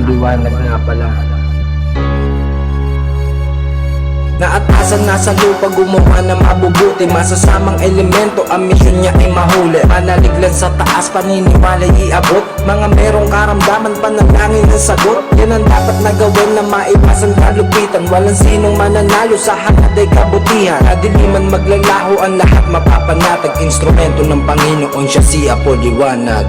Liwanag nga pala. Naatasan nasa lupa gumawa na mabubuti, masasamang elemento ang misyon niya ay mahuli. Manaliglan sa taas, paniniwala iabot, mga merong karamdaman, panalangin ang sagot. Yan ang dapat na gawin na maiwasan kalupitan. Walang sinong mananalo sa hangad ay kabutihan. Kadiliman maglalaho ang lahat, mapapanatag. Instrumento ng Panginoon, siya si Apo Liwanag.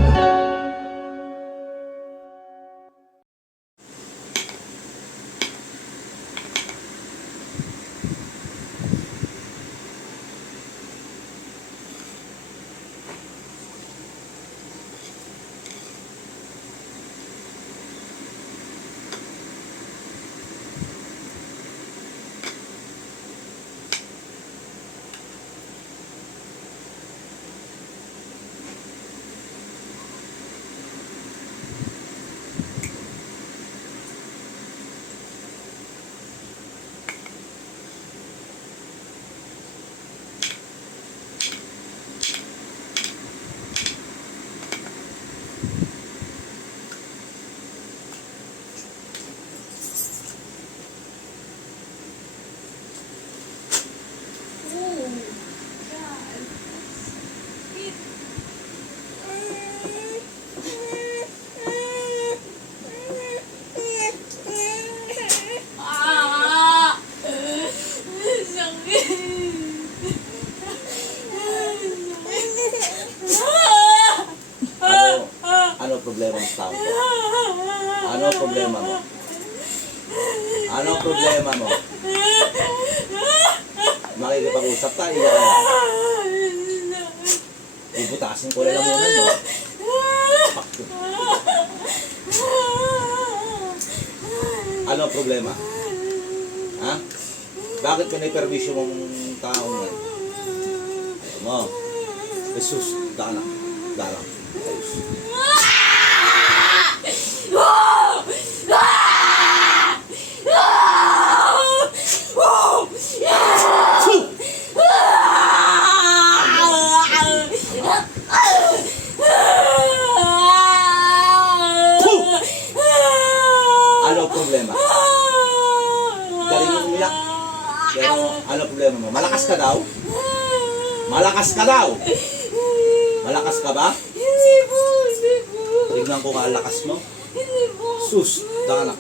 Ano problema ng tao ko? Ano problema mo? Ano problema mo? Makikipag-usap tayo, iya kaya. Bubutasin ko lang muna mo. Ano problema? Ha? Bakit pinipermisyo mong taong yan? Mo. Jesus, dalang. Dalang. Ayos. Ano problema? Galing yung umiyak. Pero ano problema mo? Malakas ka daw? Malakas ka daw? Malakas ka ba? Hindi po, hindi po. Tignan ko ka lakas mo. Hindi po. Sus, dalang.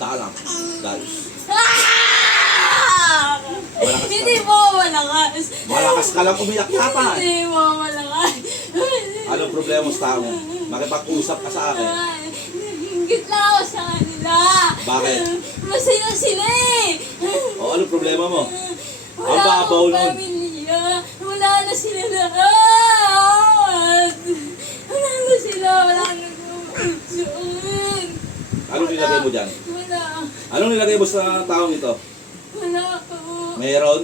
Dalang. Dayos. Malakas ka. Hindi po malakas. Malakas ka lang umiyak yata eh. Hindi po malakas. Ano problema sa tao? Makipag-usap ka sa akin. Hinggit lang ako sa kanila. Bakit? Masaya sila eh. O ano problema mo? Wala Ang babaw akong nun. pamilya. Wala na sila lahat. Wala na sila. Wala na nagpupunsun. Anong nilagay mo dyan? Wala. Anong nilagay mo sa taong ito? Wala po. Mayroon?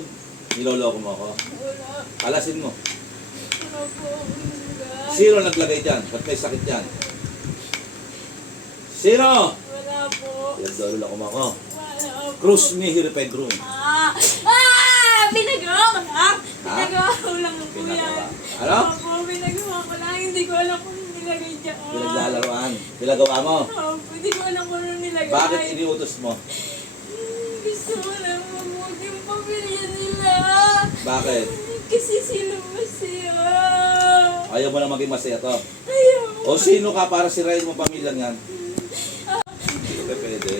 Niloloko mo ako. Wala. Alasin mo. Wala po. Sino naglagay dyan? Ba't may sakit dyan? Sino? Wala po. Niloloko mo ako. Wala po. Cruz me hiripegrum. Pinagawa ko lang. Pinagawa ko lang po Pinagawa. yan. Ano? Opo, pinagawa ko lang. Hindi ko alam kung nilagay dyan. Pinaglalaroan. Pinagawa mo. Opo, hindi ko alam kung ano nilagay. Bakit iniutos mo? Gusto ko lang mabuti yung pamilya nila. Bakit? Kasi sila masaya. Ayaw mo na maging masaya to. Ayaw. O sino ka para sirain mo pamilya niyan? Hindi ka pwede.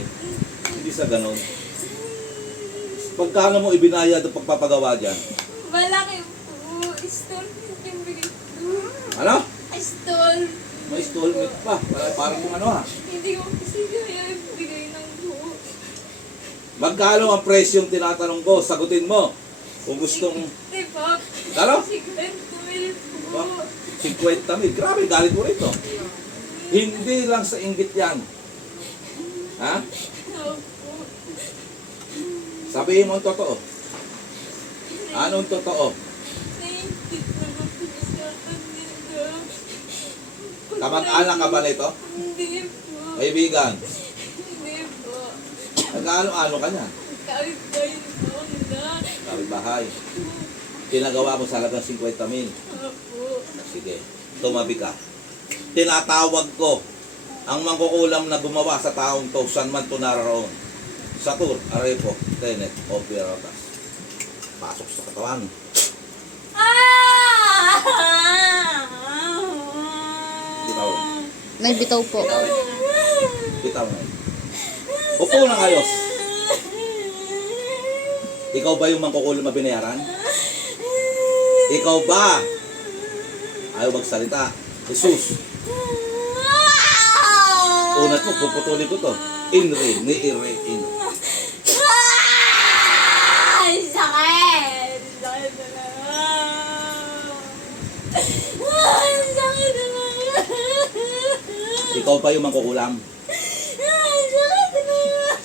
Hindi sa ganon. Pagkano mo ibinayad ang pagpapagawa dyan? Malaki po. Stall yung bigay ko. Ano? Stall. May installment pa. Parang kung ano ha. Hindi ko kasi kaya bigay ng buo. Magkano ang presyong tinatanong ko? Sagutin mo. Kung gustong... Di ba? Ano? 50,000 po. 50,000. Grabe, galit mo rito. Hindi lang sa inggit yan. Ha? Opo. Sabihin mo ang totoo. Anong totoo? Nainggit naman po sa kanila. Kamag-anak ka ba nito? Hindi po. Kaibigan, Hindi po. nag-ano-ano ka niyan? Kahit kayo po na. Bahay. Pinagawa mo sa halagang 50,000. Opo. Sige, tumabi ka. Tinatawag ko Ang mangkukulam na gumawa sa taong to, saan man to naroon. Satur, Arepo, Tenet, o Pieratas. Pasok sa katawan. Bitaw. Nagbitaw po. Bitaw na. Upo ng ayos. Ikaw ba yung mangkukulam na binayaran? Ikaw ba? Ayaw magsalita. Jesus. Unat mo, puputulin ko to. Inre, ni ire, in. Ay, sakit! Sakit na lang. Ay, sakit na lang. Ikaw ba yung mangkukulam? Ay, sakit na lang.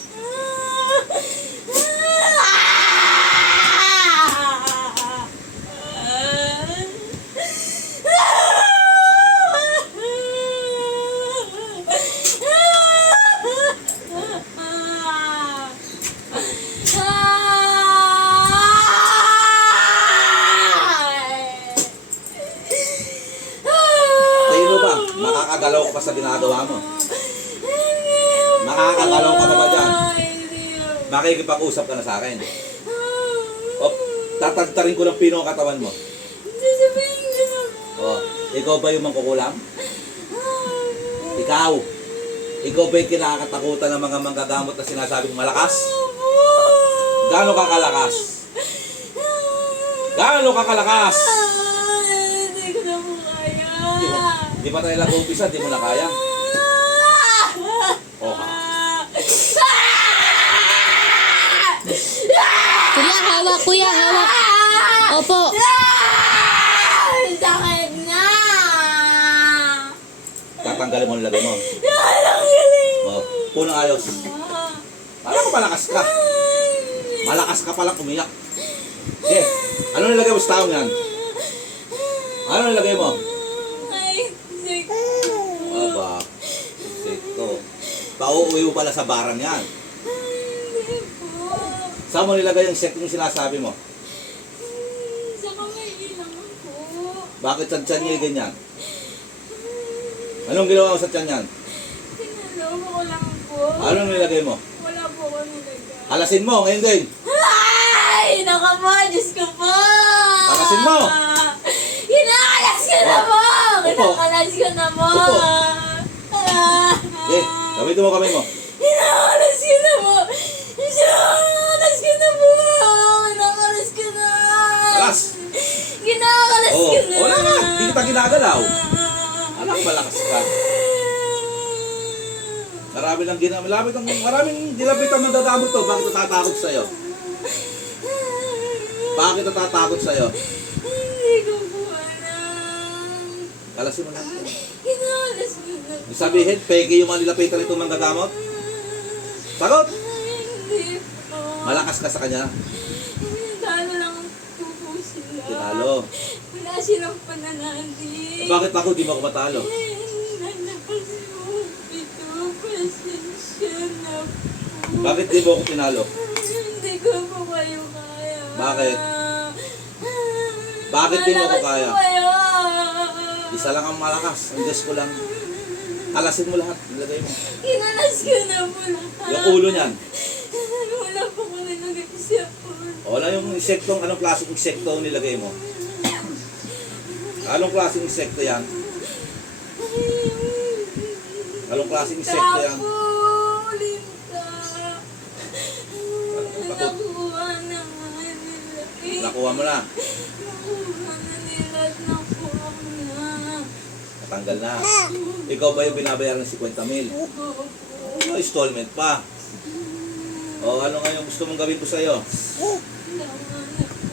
Tingin mo ba, makakagalaw ka pa sa ginagawa mo? Makakagalaw ka pa ba dyan? Makikipag-usap ka na sa akin. O, tatagtarin ko ng pino ang katawan mo. Sasabihin ko na po. O, ikaw ba yung mangkukulam? Ikaw. Ikaw ba yung kinakatakutan ng mga manggagamot na sinasabing malakas? Gaano ka kalakas? Gaano ka kalakas? Hindi ko na po kaya. Di ba tayo nag-umpisa, di mo na kaya? O ha? Kuya, hawak. Kuya, hawak. Opo. Sakit na! Tatanggalin mo ang lagay mo. Ang galing! O, punang ayos. Parang malakas ka. Malakas ka palang umiyak. Eh, ano nilagay mo sa taong yan? Ano nilagay mo? Ay, sick. Aba, sekto. Pauuwi mo pala sa barang yan. Hindi po. Saan mo nilagay yung sekto yung sinasabi mo? Sa kamay lang po. Bakit sa tiyan niya yung ganyan? Anong ginawa mo sa tiyan yan? Pinaloko ko lang po. Anong nilagay mo? Wala po ko nilagay. Alasin mo, ngayon din. Ay! Naka po! Diyos ko po! Alasin mo! Kinakalas ko na po! Upo. Kinakalas ko na po! Upo. Ah. Eh, gamitin mo kamay mo. Kinakalas ko na po! Kinakalas ko na po! Kinakalas ko na! Alas! Kinakalas Oo, ko na! wala na. Hindi kita ginagalaw. Anak, malakas ka. Maraming dilapit ang mandadamot to. Bakit natatakot sa'yo? Bakit natatakot sa'yo? Hindi ko po alam. Kalasin mo lang. Kinakalas ko na po. Sabihin, peke yung mga nilapitan itong manggagamot? Sagot! Hindi po. Malakas ka sa kanya. Talo lang po po sila. Tinalo. Wala silang pananali. Bakit ako di mo ako matalo? Nalakas mo ito. Pasensya na po. Bakit di mo ako tinalo? Hindi ko po kayo kaya. Bakit? Bakit di mo ako kaya? Malakas po kayo. Isa lang ang malakas. Ang Diyos ko lang. Alasin mo lahat. Ilagay mo. Kinalas ko na po lahat. Yung ulo niyan. Wala po ko nilagay sa ulo. Wala yung insektong, anong klaseng insekto ang nilagay mo? Anong klaseng insekto yan? Anong klaseng insekto yan? Tapo, linta. Nakuha na nga nila. Nakuha mo na. Nakuha na nila at nakuha ko na. Natanggal na. Ikaw ba yung binabayaran ng 50,000? Opo. Ano, installment pa. O ano nga yung gusto mong gawin ko sa'yo?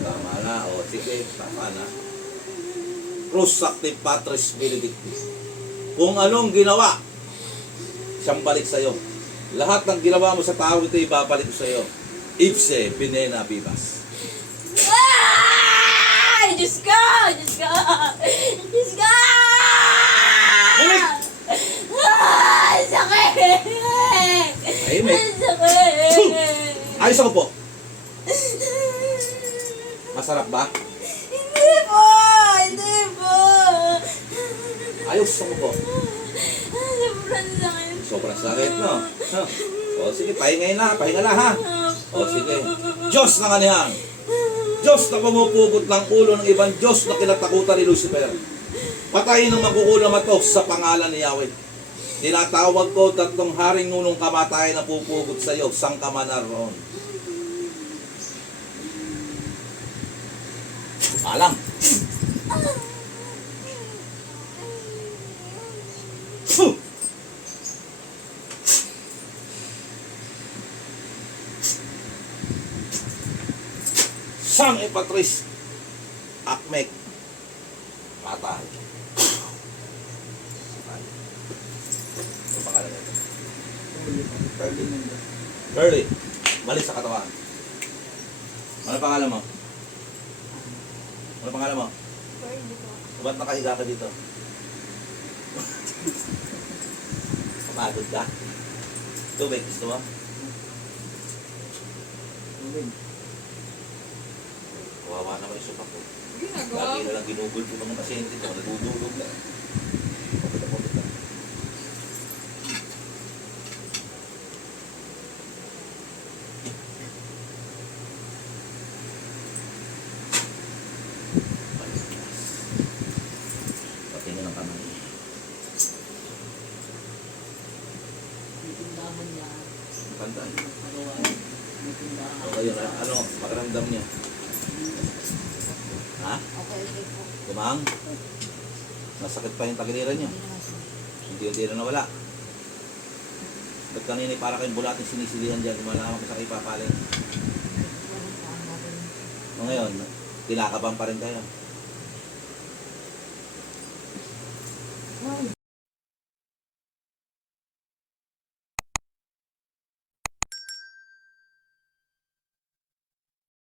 Tama na. O sige, tama na. Cruz Sancti Patris Benedictus. Kung anong ginawa, siyang balik sa'yo. Lahat ng ginawa mo sa tao ito, ibabalik ko sa'yo. Ipse, Pinena, Vivas. Ay! Diyos ko! Diyos ko! Diyos ko! Bumalik! Ay! Sakit! Tahimik. Ay, sakit! Ayos ako po. Masarap ba? Hindi po! Hindi po! Ayos ako po. Sobrang sakit Masakit, no? Huh? O sige, pahinga na ha. O sige. Diyos ng anihan. Diyos na pumupugot ng ulo ng ibang Diyos na kinatakutan ni Lucifer. Patayin ang magkukulam ito sa pangalan ni Yahweh. Tinatawag ko 3 haring nunong kamatayan na pupugot sa iyo, sang ka man naroon. Alam. Fuh! Sang Ipatris Akmek patay. Ano pangalan nito? Curly. Balik sa katawan. Ano pangalan mo? Ano pangalan mo? Ba't nakahiga ka dito? Pagod ka? Tubig, gusto mo? Kawawa naman yung supak ko. Lagi na lang ginugol ko ng pasyente ito. Nagudulog na. Pagod na. Pati na ng kamay. Kanta. Okay yun. Ano? Makaramdam niya. Ha? Kumang? Nasakit pa yung tagiliran niya. Unti-unti na nawala. Ba't kanina para kayong bulatin sinisilihan dyan? Lumalaman ko sa kayo papaling. Ngayon, kinakabahan pa rin kayo.